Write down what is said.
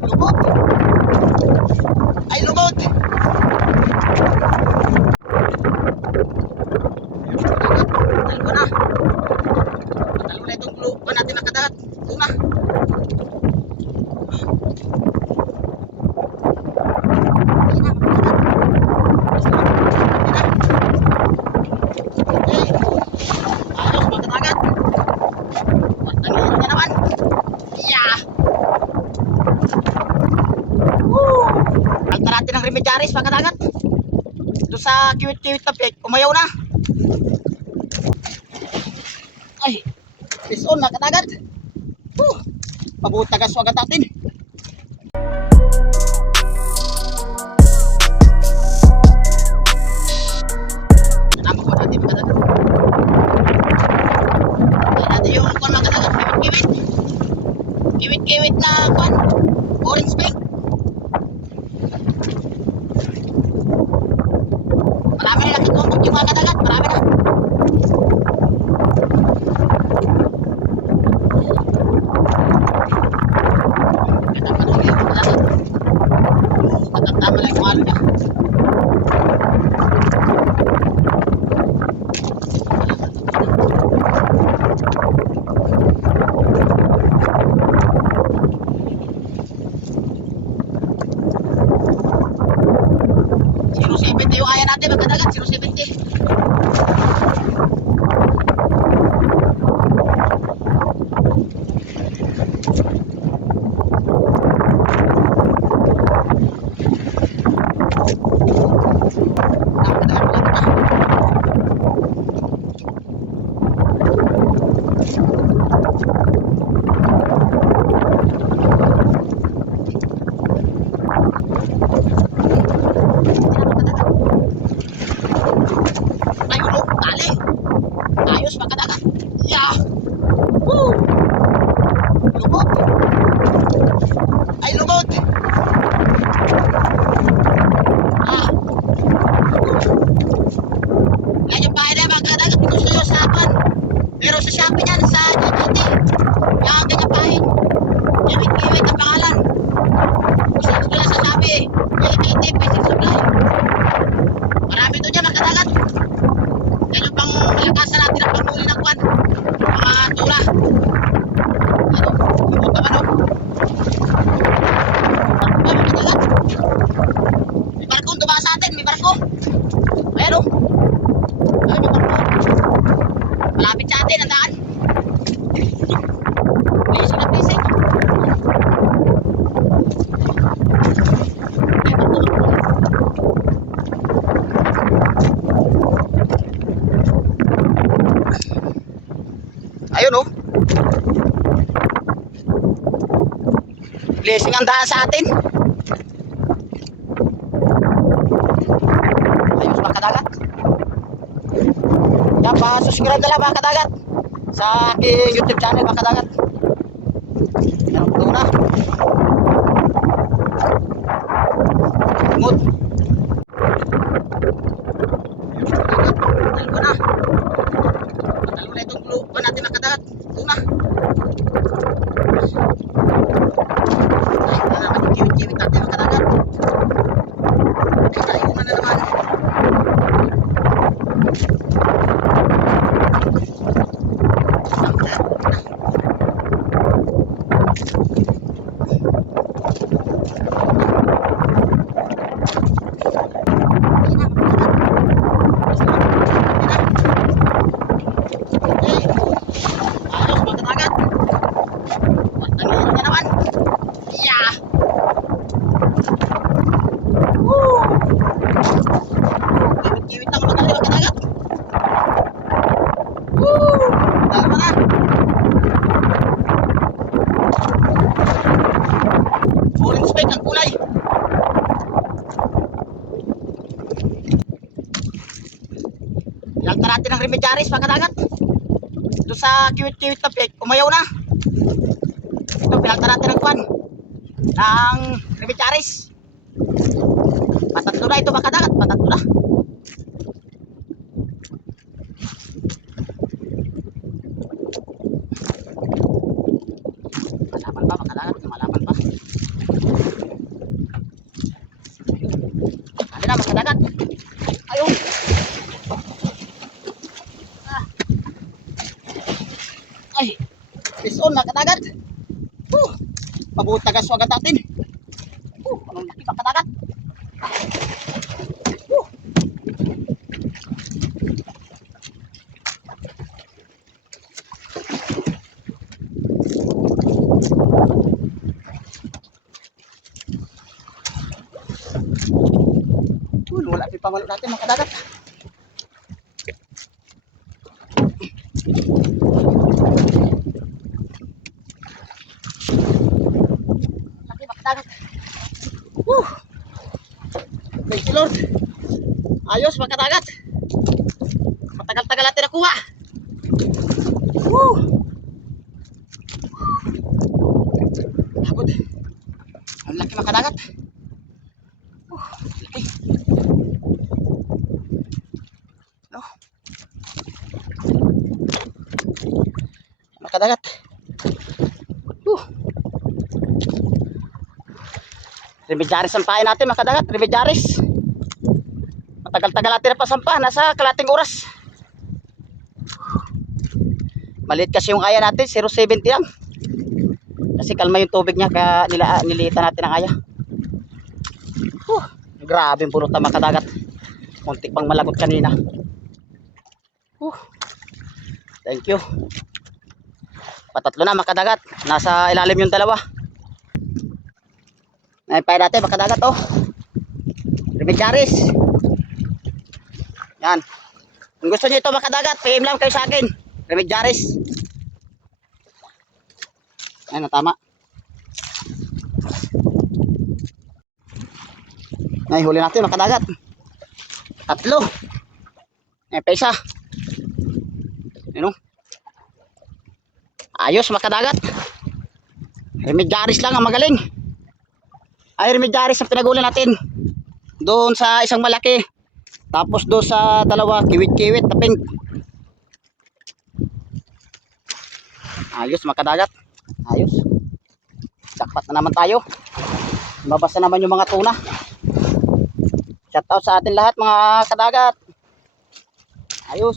Lubot. Ay, lubot. Dalawa na. Dalawa na itong lupa natin nakadagat. Ito na. Natin ng remedyaris pagkadagat doon sa kiwit-kiwit na pek, umayaw na. Ay, pison na kadagat. Pabutagas agad natin. Nanamok mo natin pagkadagat. Ayan natin yung kwan mga kadagat, kiwit-kiwit. Kiwit-kiwit na kwan, orange pink. Marami na nakikungkot yung mga kadagat, marami na. Katama lang yung kadagat. Katatama lang yung halo niya. Yung kaya natin magkadagat, 0.70. Ayos makadagat. Yeah. Woo. Lubot. Ay, lubot. Yan yung bahay na yung makadagat. Gusto nyo sa akin. Pero sa Shopee yan, sa GGT. Yan, ganyan bahay. Kiwit-kiwit ang pangalan. Gusto nyo sa Shopee. GGT, basic supply. Marami doon yan makadagat. Yan yung pang malakasan natin ang panguli ng kwan. Mga tula. Ano? Lumot naman o. Barko ba makadagat? May barko dumaan sa atin. May barko. Ayan o. Ay, may barko. Malapit sa atin ang daan. Lising at lising. Ay, barko. Ayun o. Blessing ang daan sa atin. Ayos mga kadagat. Yan pa, subscribe na lang mga kadagat sa aking YouTube channel mga kadagat. Yan ito na. Mood. Dalawa na. Dalawa na itong lupa natin nakadagat. Ito na. Ay, na naman yung kiwit-kiwit natin nakadagat. Ay, tayo na naman. Kiwit lang magaling magkadagat. Dalawa na. Orange spike ang kulay. Ilang natin ng remedyaris pagkadagat. Ito sa kiwit-kiwit na pek, umayaw na. Ito, pinalta natin ng kwan. Ng remedyaris. Patatlo na ito makadagat, patatlo na. Malaman pa makadagat, malaman pa. mga kadagat. Mabuti tagas agad natin. Anong laki mga kadagat. Wala pa pamalo natin mga kadagat. Laki mga kadagat. Thank you Lord. Ayos mga kadagat. Matagal-tagal natin nakuha. Hagod. Ang laki mga kadagat. Laki. No. Mga kadagat. Remedyaris ang pain natin mga kadagat. Remedyaris. Matagal-tagal natin na pasampa. Nasa kalating oras. Maliit kasi yung aya natin. 0.70 lang. Kasi kalma yung tubig niya. Kaya niliitan natin ang aya. Grabe yung pulutan mga kadagat. Muntik pang malagot kanina. Thank you. Patatlo na mga kadagat. Nasa ilalim yung dalawa. Naipay natin mga kadagat oh. Remedyaris. Yan. Kung gusto nyo ito mga kadagat, PM lang kayo sa akin. Remedyaris. Ayan, tama. Ay, huli natin mga kadagat. Tatlo. Ayan pa isa. Ano? Ayos mga kadagat. Remedyaris lang ang magaling. Ay, remedyaris ang pinaguli natin. Doon sa isang malaki. Tapos doon sa dalawa, kiwit-kiwit na pink. Ayos mga kadagat. Ayos. Jackpot na naman tayo. Mabasa naman yung mga tuna. Shout out sa atin lahat mga kadagat. Ayos.